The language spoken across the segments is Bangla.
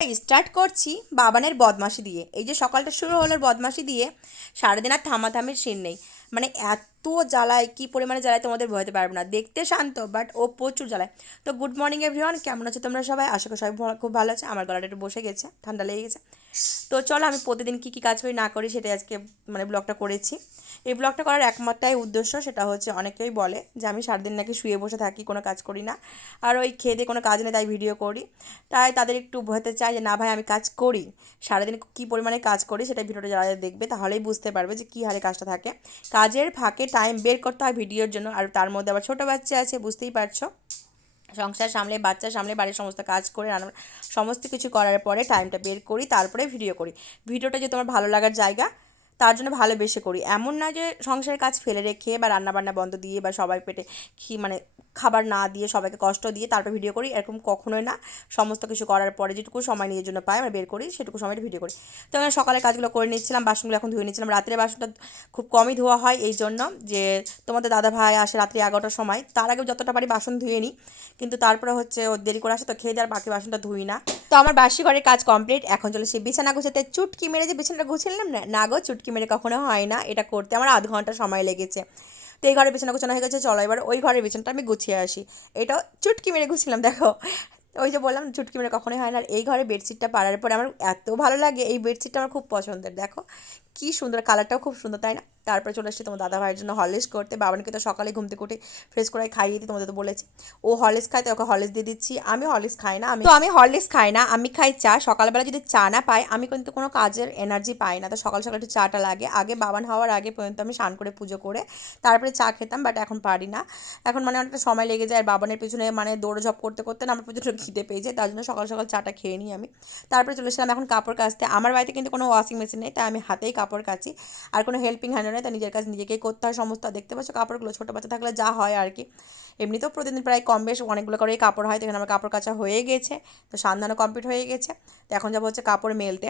স্টার্ট করছি বাবানের বদমাশি দিয়ে। এই যে সকালটা শুরু হলো বদমাশি দিয়ে, সারাদিন আর থামাথামির সিন নেই। মানে এত জ্বালায়, কি পরিমাণে জ্বালায় তোমাদের বোঝাতে পারবো না। দেখতে শান্ত বাট ও প্রচুর জ্বালায়। তো গুড মর্নিং এভরিওয়ান, কেমন আছো তোমরা সবাই? আশা করি সবাই খুব ভালো আছে। আমার গলাটা একটু বসে গেছে, ঠান্ডা লেগে গেছে। তো চলো আমি প্রতিদিন কী কী কাজ করি না করি সেটাই আজকে ব্লগটা করেছি। এই ব্লগটা করার একমাত্রাই উদ্দেশ্য, সেটা হচ্ছে অনেকেই বলে যে আমি সারাদিন নাকি শুয়ে বসে থাকি, কোনো কাজ করি না, আর ওই খেয়ে দিয়ে কোনো কাজ নেই তাই ভিডিও করি। তাই তাদের একটু বোঝাতে চাই যে না ভাই, আমি কাজ করি, সারাদিন কী পরিমাণে কাজ করি সেটা ভিডিওটা যারা দেখবে তাহলেই বুঝতে পারবে যে কী হারে কাজটা থাকে। কাজের ফাঁকে টাইম বের করতে হয় ভিডিওর জন্য, আর তার মধ্যে আবার ছোটো বাচ্চা আছে, বুঝতেই পারছো। সংসার সামলে, বাচ্চা সামলে, বাড়ির সমস্ত কাজ করে রান্না সমস্ত কিছু করার পরে টাইমটা বের করি, তারপরে ভিডিও করি। ভিডিওটা যে তোমার ভালো লাগার জায়গা, তার জন্য ভালোবেসে করি। এমন না যে সংসারের কাজ ফেলে রেখে বা রান্নাবান্না বন্ধ দিয়ে বা সবাই পেটে খাবার না দিয়ে সবাইকে কষ্ট দিয়ে তারপর ভিডিও করি, এরকম কখনোই না। সমস্ত কিছু করার পরে যেটুকু সময় নিজের জন্য পাই আমরা বের করি, সেটুকু সময়টা ভিডিও করি। তো আমি সকালের কাজগুলো করে নিচ্ছিলাম, বাসনগুলো এখন ধুয়ে নিচ্ছিলাম। রাত্রে বাসনটা খুব কমই ধোয়া হয় এই জন্য যে তোমাদের দাদা ভাই আসে রাত্রি 11টার সময়, তার আগে যতটা পারি বাসন ধুয়ে নিই। কিন্তু তারপরে হচ্ছে ও দেরি করে আসে, তো খেয়ে দেওয়ার বাকি বাসনটা ধুই না। তো আমার বাসি ঘরের কাজ কমপ্লিট, এখন চলে সে বিছানা গুছাতে। চুটকি মেরে যে বিছানাটা গুছিলাম না, না গো, চুটকি মেরে কখনো হয় না। এটা করতে আমার আধ ঘন্টা সময় লেগেছে। তো এই ঘরে বিছানা গুছানো হয়ে গেছে, চলো এবার ওই ঘরের বিছানাটা আমি গুছিয়ে আসি। এটাও চুটকি মেরে গুছিলাম, দেখো। ওই যে বললাম চুটকি মেরে কখনোই হয় না। আর এই ঘরে বেডশিটটা পাড়ার পরে আমার এত ভালো লাগে, এই বেডশিটটা আমার খুব পছন্দের, দেখো কি সুন্দর, কালারটাও খুব সুন্দর, তাই না? তারপরে চলে এসেছি তোমার দাদা ভাইয়ের জন্য হরলিক্স করতে। বাবানকে তো সকালে ঘুম থেকে উঠে ফ্রেশ করে খাইয়ে দিই, তোমাদের তো বলেছি। ও হরলিক্স খায় তো ওকে হরলিক্স দিয়ে দিচ্ছি। আমি হরলিক্স খাই না, আমি হরলিক্স খাই না, আমি খাই চা। সকালবেলা যদি চা না পাই আমি কিন্তু কোনো কাজের এনার্জি পাই না। তো সকাল সকাল একটু চাটা লাগে। আগে বাবান হওয়ার আগে পর্যন্ত আমি স্নান করে পুজো করে তারপরে চা খেতাম, বাট এখন পারি না। এখন অনেকটা সময় লেগে যায়, আর বাবানের পিছনে দৌড়ঝাঁপ করতে করতে না আমার প্রচুর খিদে পেয়ে যায়, তার জন্য সকাল সকাল চাটা খেয়ে নিই আমি। তারপরে চলে এসেছিলাম এখন কাপড় কাচতে। আমার বাড়িতে কিন্তু কোনো ওয়াশিং মেশিন নেই, তাই আমি হাতেই কাপড় কাচি। আর কোনো হেল্পিং হ্যান্ডও নেই, তাই নিজের কাজ নিজেকেই করতে হয় সমস্ত। দেখতে পাচ্ছ কাপড়গুলো, ছোটো বাচ্চা থাকলে যা হয় আর কি। এমনিতেও প্রতিদিন প্রায় কম বেশ অনেকগুলো করেই কাপড় হয়, তো এখানে আমার কাপড় কাচা হয়ে গেছে। তো সান্দানো কমপ্লিট হয়ে গেছে। তো এখন যাবো হচ্ছে কাপড় মেলতে।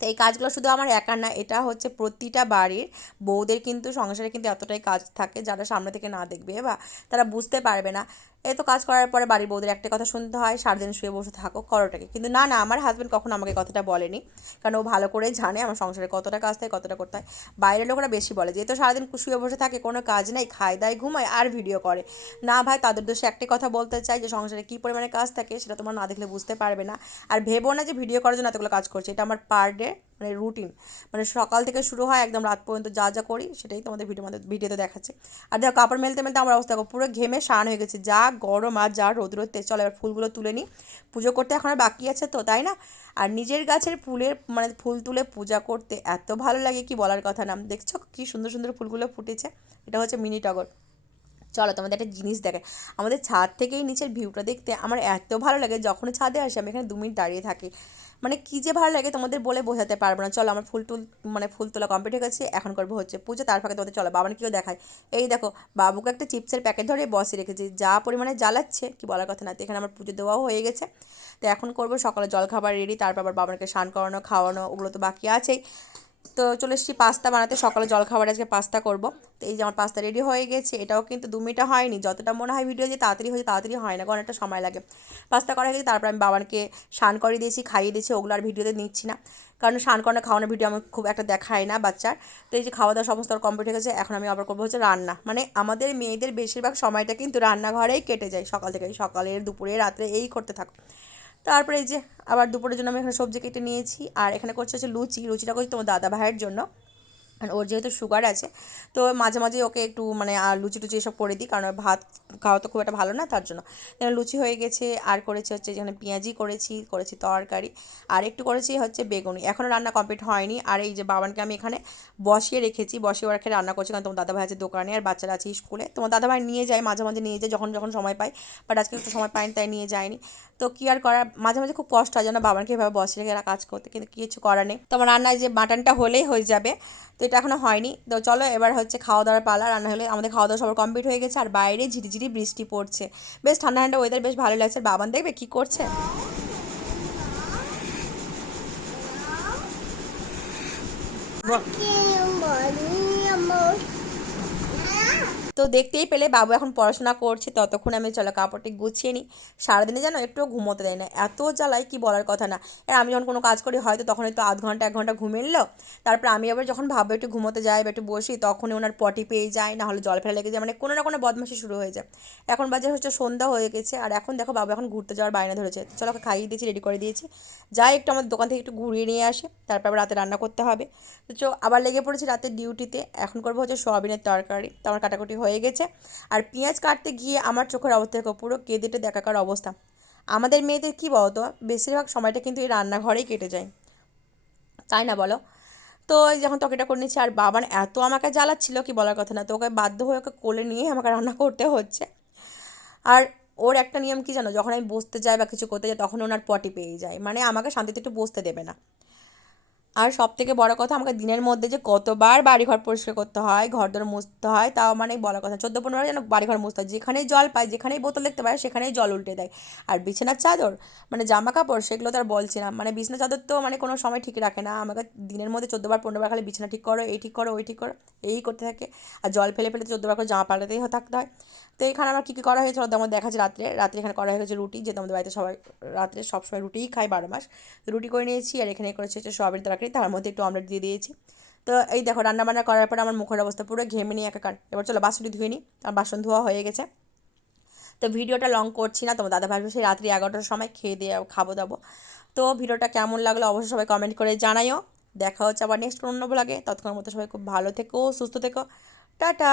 তো এই কাজগুলো শুধু আমার একার না, এটা হচ্ছে প্রতিটা বাড়ির বউদের, কিন্তু সংসারে কিন্তু এতটাই কাজ থাকে, যারা সামনে থেকে না দেখবে বা তারা বুঝতে পারবে না। এত কাজ করার পরে বাড়ির বউদের একটা কথা শুনতে হয়, সারাদিন শুয়ে বসে থাকো, করোটাকে। কিন্তু না না, আমার হাজব্যান্ড কখনো আমাকে কথাটা বলেনি, কারণ ও ভালো করেই জানে আমার সংসারে কতটা কাজ থাকে, কতটা করতে হয়। বাইরের লোকরা বেশি বলে, যেহেতু সারাদিন শুয়ে বসে থাকে, কোনো কাজ নেই, খায় দায় ঘুমায় আর ভিডিও করে। না ভাই, তাদের দোষে একটাই কথা বলতে চাই যে সংসারে কী পরিমাণে কাজ থাকে সেটা তোমার না দেখলে বুঝতে পারবে না। আর ভেবো না যে ভিডিও করার জন্য এতগুলো কাজ করছে, এটা আমার পার ডে রুটিন। সকাল থেকে শুরু হয় একদম রাত পর্যন্ত যা যা করি সেটাই তোমাদের ভিডিওতে দেখাচ্ছে। আর দেখো কাপড় মেলতে মেলতে আমার অবস্থা দেখো, পুরো ঘেমে স্নান হয়ে গেছে, যা গরম আর যা রোদ্র তেজ। চলো এবার ফুলগুলো তুলে নিই, পুজো করতে এখন আর বাকি আছে তো, তাই না? আর নিজের গাছের ফুলের ফুল তুলে পূজা করতে এত ভালো লাগে কি বলার কথা না। দেখছো কি সুন্দর সুন্দর ফুলগুলো ফুটেছে, এটা হচ্ছে মিনি টগর। চলো তোমাদের একটা জিনিস দেখে, আমাদের ছাদ থেকেই নিচের ভিউটা দেখতে আমার এত ভালো লাগে। যখন ছাদে আসি আমি এখানে 2 মিনিট দাঁড়িয়ে থাকি, কী যে ভালো লাগে তোমাদের বলে বোঝাতে পারবো না। চলো আমার ফুল তোলা কমপ্লিট হয়ে গেছে, এখন করবো হচ্ছে পুজো। তার ফাঁকে তোমাদের চলো বাবার কেউ দেখায়। এই দেখো বাবুকে একটা চিপসের প্যাকেট ধরে বসে রেখেছি, যা পরিমাণে জ্বালাচ্ছে কি বলার কথা না। তো এখানে আমার পুজো দেওয়াও হয়ে গেছে। তো এখন করবো সকালে জলখাবার রেডি, তারপর আবার বাবাকে স্নান করানো, খাওয়ানো, ওগুলো তো বাকি আছেই। তো চলে এসেছি পাস্তা বানাতে, সকালে জলখাবার আজকে পাস্তা করব। তো এই যে আমার পাস্তা রেডি হয়ে গেছে, এটাও কিন্তু 2 মিনিটে হয়নি। যতটা মনে হয় ভিডিও যে তাড়াতাড়ি হয়েছে, তাড়াতাড়ি হয় না, কারণ একটা সময় লাগে। পাস্তা করা হয়ে গেছে, তারপর আমি বাবাকে স্নান করিয়ে দিয়েছি, খাইয়ে দিয়েছি, ওগুলো আর ভিডিওতে নিচ্ছি না, কারণ স্নান করানো খাওয়ানোর ভিডিও আমি খুব একটা দেখাই না বাচ্চার। তো এই যে খাওয়া দাওয়া সমস্ত কমপ্লিট হয়ে গেছে, এখন আমি আবার করবো হচ্ছে রান্না। আমাদের মেয়েদের বেশিরভাগ সময়টা কিন্তু রান্নাঘরেই কেটে যায়, সকাল থেকে, সকালের দুপুরে রাত্রে এই করতে থাকো। তারপরে এই যে আবার দুপুরের জন্য আমি এখানে সবজি কেটে নিয়েছি, আর এখানে করছে হচ্ছে লুচিটা করছি তোমার দাদা ভাইয়ের জন্য। আর ওর যেহেতু সুগার আছে, তো মাঝে মাঝে ওকে একটু আর লুচি টুচি এসব করে দিই, কারণ ভাত খাওয়া তো খুব একটা ভালো না, তার জন্য। লুচি হয়ে গেছে, আর করেছি হচ্ছে যেখানে পেঁয়াজি করেছি তরকারি, আর একটু করেছি হচ্ছে বেগুনি। এখনও রান্না কমপ্লিট হয়নি। আর এই যে বাবানকে আমি এখানে বসিয়ে রেখে রান্না করছি, কারণ তোমার দাদাভাই আছে দোকানে আর বাচ্চারা আছে স্কুলে। তোমার দাদাভাই নিয়ে যায়, মাঝে মাঝে নিয়ে যায়, যখন যখন সময় পায়, বাট আজকে একটু সময় পায়নি তাই নিয়ে যায়নি। তো কী আর করার, মাঝে মাঝে খুব কষ্ট হয় যেন বাবানকে এভাবে বসিয়ে রেখে কাজ করতে, কিন্তু কিছু করার নেই। তোমার রান্নায় যে মাটনটা হলেই হয়ে যাবে, তো এটা এখনও হয়নি। তো চলো এবার হচ্ছে খাওয়া দাওয়ার পালা। রান্না হলে আমাদের খাওয়া দাওয়া সবার কমপ্লিট হয়ে গেছে, আর বাইরে ঝিরিঝিরি বৃষ্টি পড়ছে, বেশ ঠান্ডা ঠান্ডা ওয়েদার, বেশ ভালো লাগছে। বাবান দেখবে কি করছে। তো দেখতেই পেলে বাবু এখন পড়াশোনা করছে, ততক্ষণ আমি চলো কাপড়টি গুছিয়ে নিই। সারাদিনে যেন একটুও ঘুমোতে দেয় না, এত জ্বালায় কি বলার কথা না। আর আমি যখন কোনো কাজ করি হয়তো তখন একটু আধ ঘন্টা 1 ঘন্টা ঘুমিয়ে নিল, তারপর আমি আবার যখন ভাববো একটু ঘুমোতে যাই বা একটু বসি, তখনই ওনার পটি পেয়ে যায়, না হলে জল ফেলা লেগে যায়, মানে কোনো না কোনো বদমাশি শুরু হয়ে যায়। এখন বাজে হচ্ছে সন্ধ্যা হয়ে গেছে, আর এখন দেখো বাবু এখন ঘুরতে যাওয়ার বায়না ধরেছে। তো চলো ওকে খাইয়ে দিয়েছি, রেডি করে দিয়েছি, যাই একটু আমাদের দোকান থেকে একটু ঘুরিয়ে নিয়ে আসে, তারপর আবার রাতে রান্না করতে হবে। তো আবার লেগে পড়েছি রাতের ডিউটিতে। এখন করবো হচ্ছে সোয়াবিনের তরকারি, তো আমার কাটাকুটি হয়ে গেছে। আর পেঁয়াজ কাটতে গিয়ে আমার চোখের অবস্থা দেখো, পুরো কেঁদেটে দেখাকার অবস্থা। আমাদের মেয়েদের কী বলতো, বেশিরভাগ সময়টা কিন্তু এই রান্নাঘরেই কেটে যায়, তাই না বলো? তো এই যখন তরকারিটা করে নিচ্ছি, আর বাবান এত আমাকে জ্বালাচ্ছিল কি বলার কথা না, তো ওকে বাধ্য হয়ে ওকে কোলে নিয়েই আমাকে রান্না করতে হচ্ছে। আর ওর একটা নিয়ম কি জানো, যখন আমি বসতে যাই বা কিছু করতে যাই তখন ওনার পটি পেয়ে যায়, মানে আমাকে শান্তিতে একটু বসতে দেবে না। আর সব থেকে বড় কথা, আমাকে দিনের মধ্যে যে কতবার বাড়িঘর পরিষ্কার করতে হয়, ঘরদোর মুছতে হয়, তাও মানে বলার কথা 14-15 বার যেন বাড়িঘর মুছতে হয়। যেখানেই জল পায়, যেখানেই বোতল দেখতে পায়, সেখানেই জল উল্টে দেয়। আর বিছানার চাদর, মানে জামা কাপড়, সেগুলো তো আর বলছি না, মানে বিছানার চাদর তো মানে কোনো সময় ঠিক রাখে না। আমাকে দিনের মধ্যে 14-15 বার খালি বিছানা ঠিক করো, এই ঠিক করো, ওই ঠিক করো, এই করতে থাকে। আর জল ফেলে ফেলে 14 বার করে জামা পাল্টাতেই থাকতে হয়। তো এখানে আমার কী কী করা হয়েছে তোমার দেখা যাচ্ছে, রাত্রে রাত্রে এখানে করা হয়েছে রুটি, যে তোমাদের বাড়িতে সবাই রাত্রে সবসময় রুটিই খায় 12 মাস। তো রুটি করে নিয়েছি, আর এখানে করেছি হচ্ছে সয়াবিন তরকারি, তার মধ্যে একটু অমলেট দিয়ে দিয়েছি। তো এই দেখো রান্নাবান্না করার পর আমার মুখের অবস্থা পুরো ঘেমে নিয়ে একাকার। এবার চলো বাসনটি ধুয়ে নিই, আমার বাসন ধোয়া হয়ে গেছে। তো ভিডিওটা লং করছি না, তোমার দাদা ভাববে সেই রাত্রি 11টার সময় খেয়ে দিয়ে খাবো দাবো। তো ভিডিওটা কেমন লাগলো অবশ্যই সবাই কমেন্ট করে জানাইও। দেখা হচ্ছে আবার নেক্সট অন্য ব্লগে, ততক্ষণের মতো সবাই খুব ভালো থেকো, সুস্থ থেকো, টাটা।